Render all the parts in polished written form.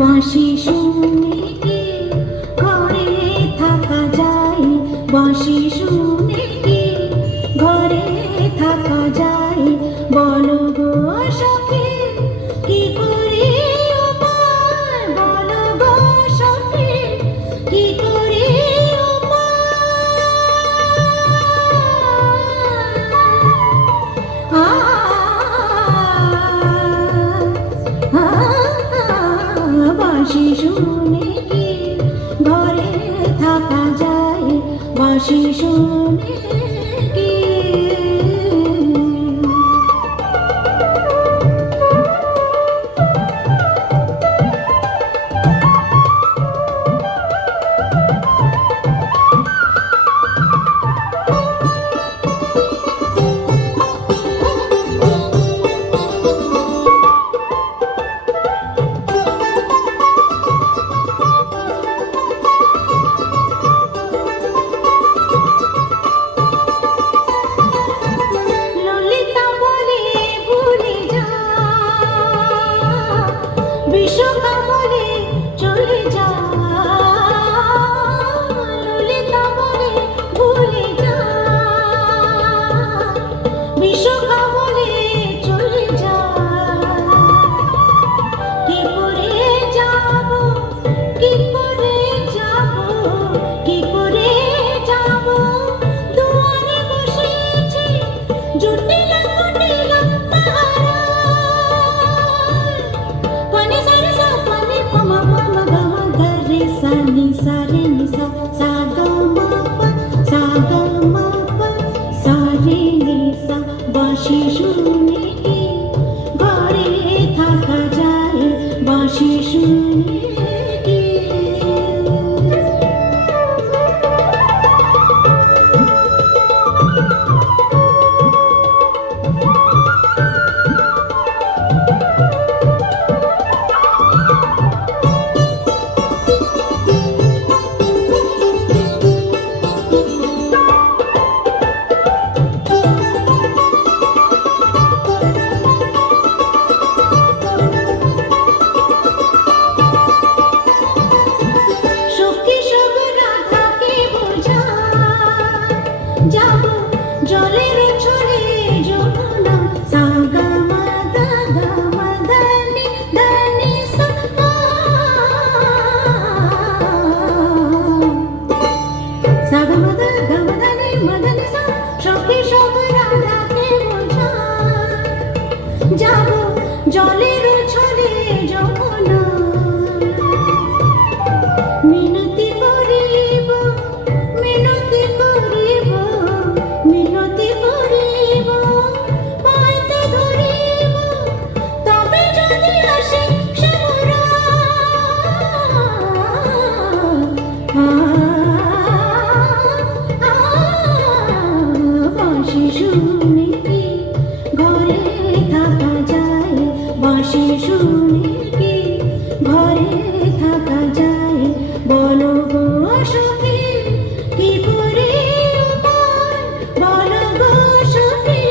বাঁশি শুনে কি ঘরে থাকা যায়, বাঁশি শুনে কি ঘরে থাকা যায়, বলো গো সখী কি করে উপায়, বলো গো সখী কি করে বাঁশি শুনে কি ঘরে থাকা যায়, বাঁশি শুনে কি বাঁশি শুনে কি ঘরে থাকা যায়, বাঁশি শুনে কি যাবো জলের ছড়ে যমুনা, সাগা মাদা গামা ধানি ধানি সা, সাগা মাদা গামা ধানি মাদানি সা, সখী সব রাধাকে বোঝা। যাবো জলের ছড়ে যমুনা, মিনতি করিব মিনতি করিব মিনতি করিব, পাইতে ধরিব তবে যদি আসে শ্যামরা। বাঁশি শুনে কি ঘরে থাকা যায়, বাঁশি শুনে কি ঘরে থাকা যায়, বলো গো সখী কি করে উপায়, বলো গো সখী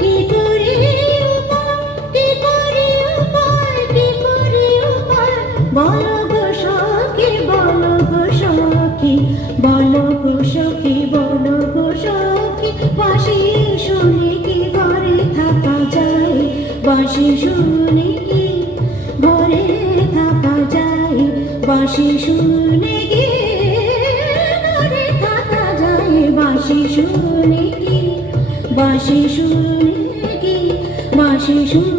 কি করে উপায়, কি করে উপায়, কি করে উপায়, বলো গো সখী, বলো গো সখী, বলো গো সখী, বলো গো সখী, বাঁশি শুনে কি ঘরে থাকা যায়, বাঁশি শুনে কি ঘরে থাকা যায়, বাঁশি শুনে কি ঘরে থাকা যায়, বাঁশি শুনে কি, বাঁশি শুনে কি, বাঁশি শুনে